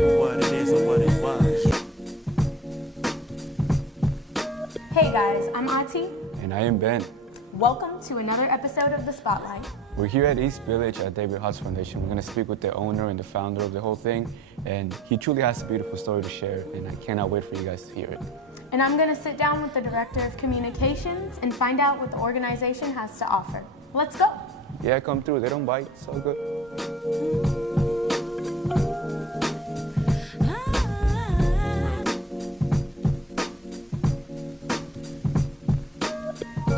what it is and what it was. Hey guys, I'm Ati. And I am Ben. Welcome to another episode of the Spotlight. We're here at East Village at David Harp's Foundation. We're going to speak with the owner and the founder of the whole thing, and he truly has a beautiful story to share, and I cannot wait for you guys to hear it. And I'm going to sit down with the Director of Communications and find out what the organization has to offer. Let's go. Yeah, come through. They don't bite. It's all good.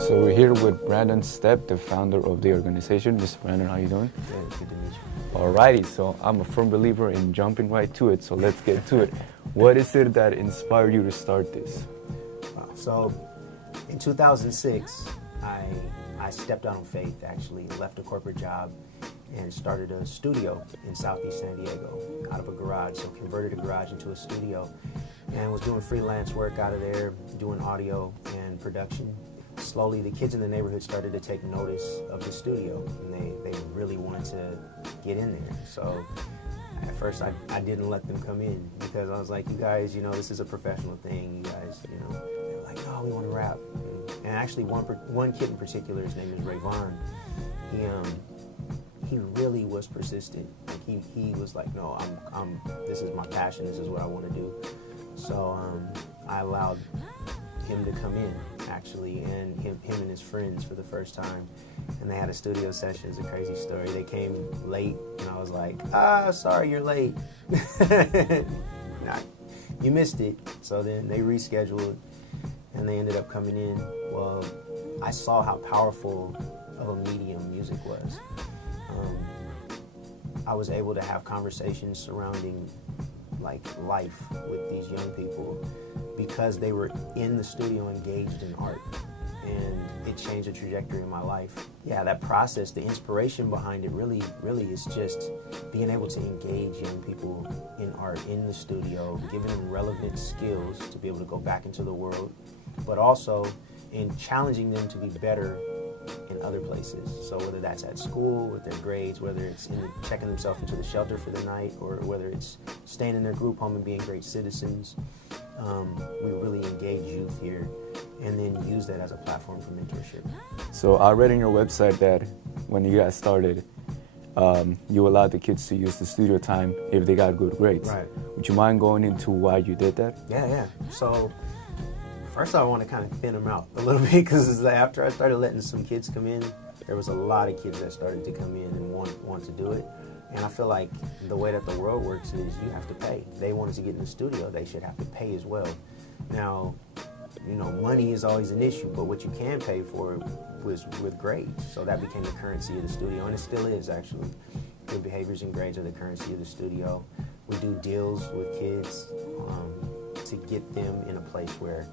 So we're here with Brandon Stepp, the founder of the organization. Mr. Brandon, how you doing? Good to meet you. Alrighty, so I'm a firm believer in jumping right to it, so let's get to it. What is it that inspired you to start this? So in 2006, I stepped out on faith, actually, left a corporate job and started a studio in Southeast San Diego out of a garage. So converted a garage into a studio and was doing freelance work out of there, doing audio and production. Slowly, the kids in the neighborhood started to take notice of the studio, and they really wanted to get in there. So at first, I didn't let them come in because I was like, you guys, this is a professional thing. You guys, they're like, no, we want to rap. And actually, one kid in particular, his name is Rayvon. He really was persistent. Like he was like, no, this is my passion. This is what I want to do. So I allowed him to come in, actually, and him and his friends for the first time, and they had a studio session. It's a crazy story. They came late, and I was like, sorry, you're late. Nah, you missed it. So then they rescheduled, and they ended up coming in. Well, I saw how powerful of a medium music was. I was able to have conversations surrounding like life with these young people because they were in the studio engaged in art, and it changed the trajectory of my life. Yeah, that process, the inspiration behind it really is just being able to engage young people in art in the studio, giving them relevant skills to be able to go back into the world, but also in challenging them to be better in other places. So whether that's at school with their grades, whether it's checking themselves into the shelter for the night, or whether it's staying in their group home and being great citizens, we really engage youth here and then use that as a platform for mentorship. So I read on your website that when you guys started, you allowed the kids to use the studio time if they got good grades. Right. Would you mind going into why you did that? Yeah. So first I want to kind of thin them out a little bit, because after I started letting some kids come in, there was a lot of kids that started to come in and want to do it. And I feel like the way that the world works is you have to pay. If they wanted to get in the studio, they should have to pay as well. Now, money is always an issue, but what you can pay for was with grades. So that became the currency of the studio, and it still is, actually. Good behaviors and grades are the currency of the studio. We do deals with kids to get them in a place where,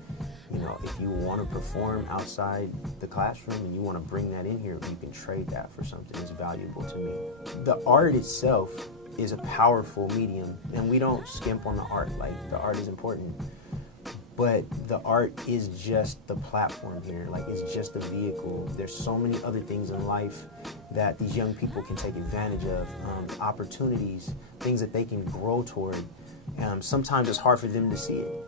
if you want to perform outside the classroom and you want to bring that in here, you can trade that for something that's valuable to me. The art itself is a powerful medium, and we don't skimp on the art. Like, the art is important, but the art is just the platform here. Like, it's just a vehicle. There's so many other things in life that these young people can take advantage of, opportunities, things that they can grow toward. Sometimes it's hard for them to see it.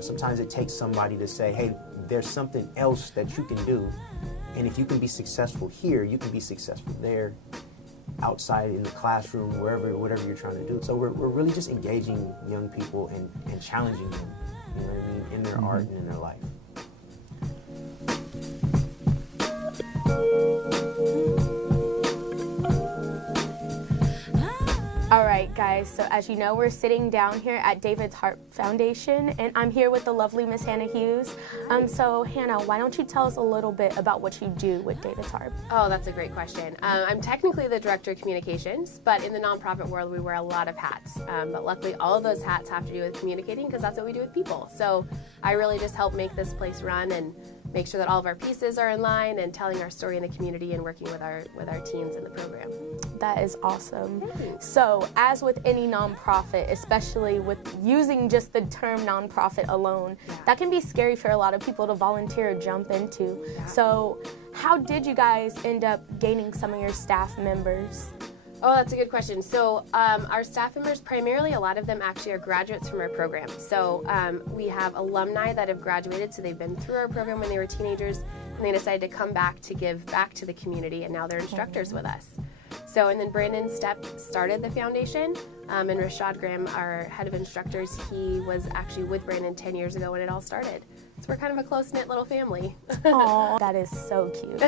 Sometimes it takes somebody to say, hey, there's something else that you can do, and if you can be successful here, you can be successful there, outside in the classroom, whatever you're trying to do. So we're really just engaging young people and challenging them, in their art and in their life. All right, guys, so as you know, we're sitting down here at David's Harp Foundation, and I'm here with the lovely Miss Hannah Hughes. So Hannah, why don't you tell us a little bit about what you do with David's Harp? Oh, that's a great question. I'm technically the Director of Communications, but in the nonprofit world, we wear a lot of hats. But luckily, all of those hats have to do with communicating, because that's what we do with people. So I really just help make this place run and make sure that all of our pieces are in line and telling our story in the community and working with our teens in the program. That is awesome. So, as with any nonprofit, especially with using just the term nonprofit alone, that can be scary for a lot of people to volunteer or jump into. So, how did you guys end up gaining some of your staff members? Oh, that's a good question. So our staff members, primarily a lot of them actually are graduates from our program. So we have alumni that have graduated, so they've been through our program when they were teenagers, and they decided to come back to give back to the community, and now they're instructors with us. So, and then Brandon Stepp started the foundation, and Rashad Graham, our head of instructors, he was actually with Brandon 10 years ago when it all started. So we're kind of a close-knit little family. Oh, that is so cute.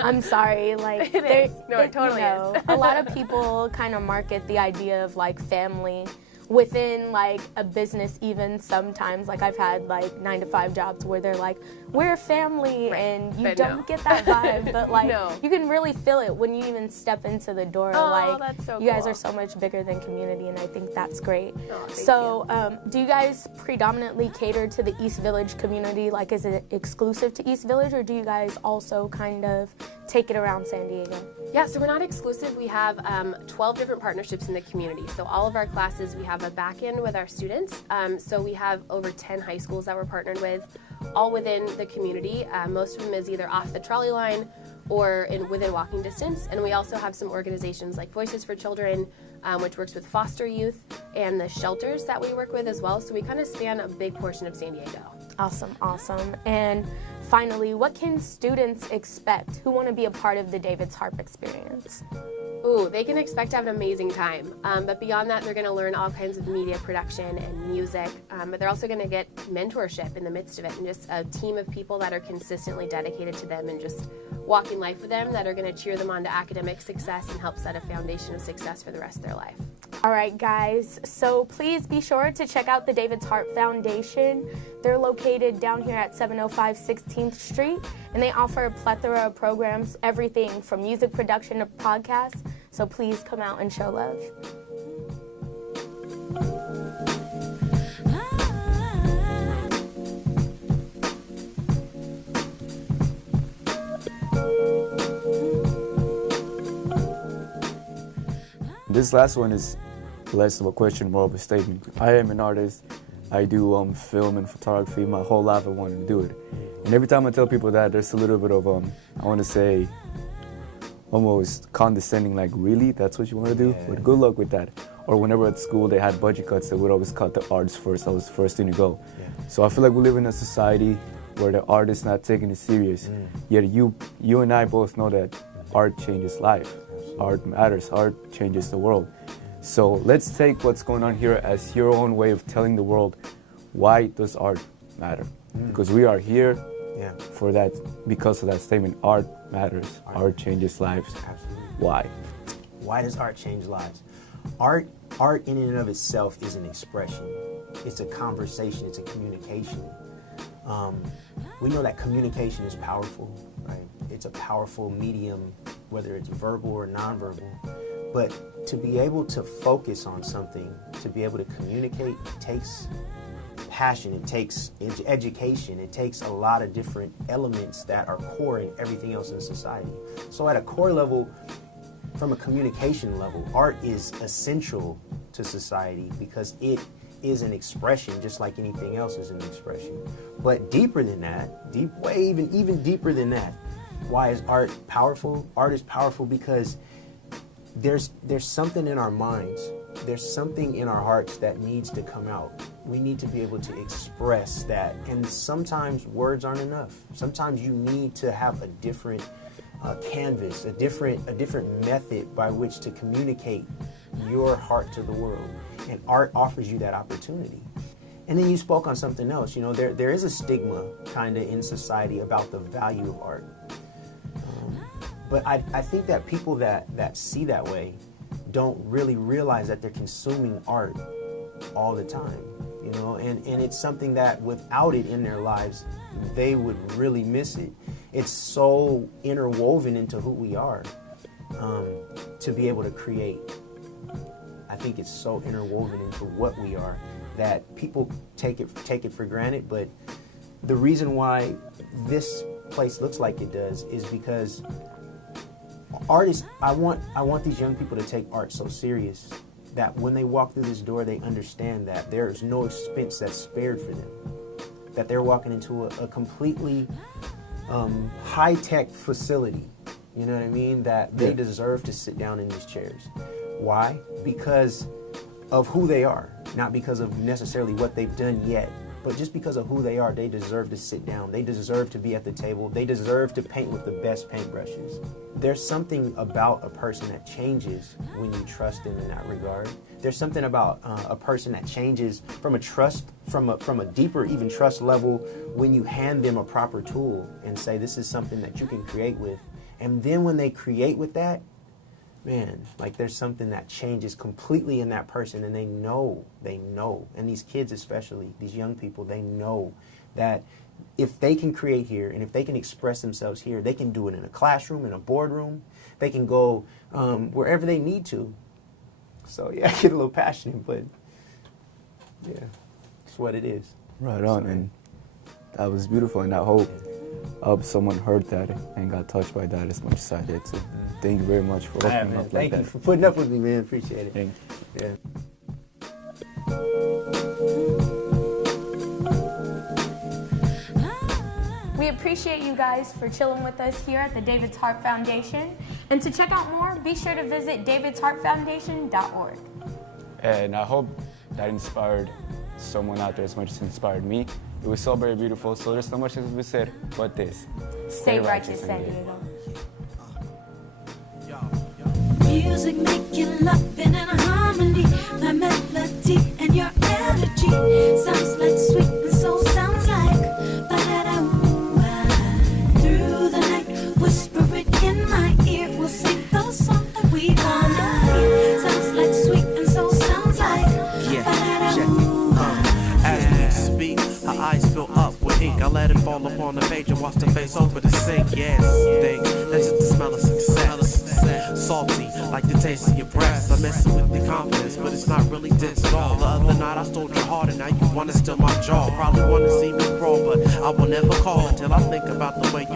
I'm sorry, like It is. No, it totally is. A lot of people kind of market the idea of like family within like a business. Even sometimes, like I've had like 9-to-5 jobs where they're like, we're family, Right. and you But don't no. get that vibe. But like No. you can really feel it when you even step into the door. Oh, like that's so you guys cool. are so much bigger than community, and I think that's great. Oh, thank So do you guys predominantly cater to the East Village community? Like, is it exclusive to East Village, or do you guys also kind of take it around San Diego? Yeah, so we're not exclusive. We have 12 different partnerships in the community. So all of our classes, we have a back end with our students. So we have over 10 high schools that we're partnered with, all within the community. Most of them is either off the trolley line or within walking distance. And we also have some organizations like Voices for Children, which works with foster youth, and the shelters that we work with as well. So we kind of span a big portion of San Diego. Awesome, awesome. And finally, what can students expect who want to be a part of the David's Harp experience? Ooh, they can expect to have an amazing time. But beyond that, they're going to learn all kinds of media production and music. But they're also going to get mentorship in the midst of it, and just a team of people that are consistently dedicated to them and just walking life with them, that are going to cheer them on to academic success and help set a foundation of success for the rest of their life. All right, guys, so please be sure to check out the David's Harp Foundation. They're located down here at 705 16th Street, and they offer a plethora of programs, everything from music production to podcasts. So please come out and show love. This last one is less of a question, more of a statement. I am an artist. I do film and photography. My whole life I wanted to do it. And every time I tell people that, there's a little bit of, I want to say, almost condescending, like, really? That's what you want to do? Yeah. But good luck with that. Or whenever at school they had budget cuts, they would always cut the arts first. I was the first thing to go. Yeah. So I feel like we live in a society where the art is not taken it serious. Yet you and I both know that art changes life. Art matters. Art changes the world. So let's take what's going on here as your own way of telling the world, why does art matter? Because we are here Yeah, for that, because of that statement. Art matters. Art changes lives. absolutely. Why? Why does art change lives? Art in and of itself is an expression. It's a conversation. It's a communication. We know that communication is powerful, right? It's a powerful medium, whether it's verbal or nonverbal. But to be able to focus on something, to be able to communicate, takes passion, it takes education, it takes a lot of different elements that are core in everything else in society. So at a core level, from a communication level, art is essential to society because it is an expression just like anything else is an expression. But deeper than that, even deeper than that, why is art powerful? Art is powerful because there's something in our minds, there's something in our hearts that needs to come out. We need to be able to express that, and sometimes words aren't enough. Sometimes you need to have a different canvas, a different method by which to communicate your heart to the world, and art offers you that opportunity. And then you spoke on something else. You know, there is a stigma kind of in society about the value of art. But I think that people that see that way don't really realize that they're consuming art all the time, you know, and it's something that without it in their lives, they would really miss it. It's so interwoven into who we are, to be able to create. I think it's so interwoven into what we are that people take it for granted. But the reason why this place looks like it does is because artists, I want these young people to take art so serious that when they walk through this door, they understand that there's no expense that's spared for them. That they're walking into a completely high-tech facility You know what I mean? That they deserve to sit down in these chairs. Why? Because of who they are, not because of necessarily what they've done yet, but just because of who they are. They deserve to sit down. They deserve to be at the table. They deserve to paint with the best paintbrushes. There's something about a person that changes when you trust them in that regard. There's something about a person that changes from a deeper even trust level when you hand them a proper tool and say, this is something that you can create with. And then when they create with that, man, like there's something that changes completely in that person, and they know, and these kids especially, these young people, they know that if they can create here and if they can express themselves here, they can do it in a classroom, in a boardroom, they can go wherever they need to. So yeah, I get a little passionate, but yeah, it's what it is. Right on, and that was beautiful, and I hope someone heard that and got touched by that as much as I did. So thank you very much for opening up like Thank that. you for putting up with me, man. Appreciate it. Thank you. Yeah. We appreciate you guys for chilling with us here at the David's Harp Foundation. And to check out more, be sure to visit davidsharpfoundation.org. And I hope that inspired someone out there as much as it inspired me. It was so very beautiful, so there's no much as we said but this. Stay righteous, San Diego. Music making love in harmony. My melody and your energy sounds like sweet and soul sounds like ba-da-da-ooh-ah. Through the night, whisper it in my ear. We'll sing the song that we wanna hear. Sounds like sweet and soul sounds like ba-da-da-ooh-ah. As we speak, her eyes fill up with ink. I let it fall upon the page and watch the face open and sink. Yes, things, that's just the smell of success. Salty, like the taste of your breath. I'm messing with your confidence, but it's not really dense at all. The other night I stole your heart and now you wanna steal my jaw. Probably wanna see me crawl, but I will never call until I think about the way